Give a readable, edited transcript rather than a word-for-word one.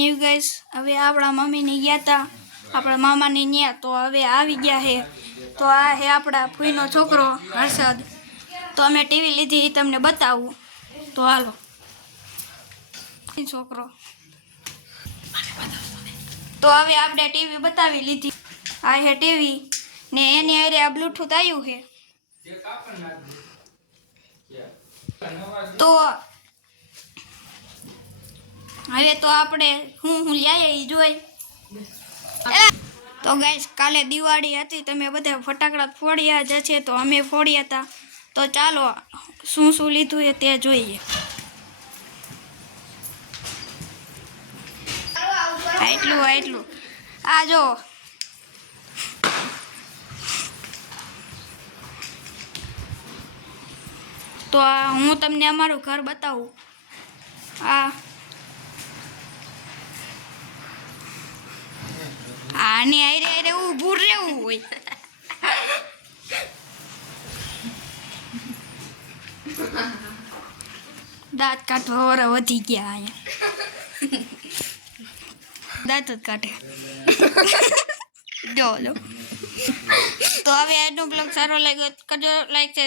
Morning guys. હવે આપણા મમ્મીની ગયા હતા આપણા મામાની ન્યા, તો હવે આવી ગયા છે। તો આ હે આપણા ફૂઈનો છોકરો હર્ષદ। તો અમે ટીવી લીધી એ તમને બતાવું, તો હાલો છોકરો। તો હવે આપણે ટીવી બતાવી લીધી। આ હે ટીવી ને એની હારે આ બ્લૂટૂથ આવ્યું છે। તો હવે તો આપણે હું લાયા એ જોઈ। તો ગાઈસ કાલે દિવાળી હતી, તમે બધા ફટાકડા ફોડ્યા જ છે, તો અમે ફોડ્યા હતા। તો ચાલો શું શું લીધું એ તે જોઈએ। એટલું આ જો તો હું તમને અમારું ઘર બતાવું। આની આરે ઊભું રહેવું હોય। દાંત કાઢવા વાળા વધી ગયા અહીંયા, દાંત જ કાઢે જો। તો હવે આજનો બ્લોગ સારો લાગ્યો કરજો, લાઈક છે।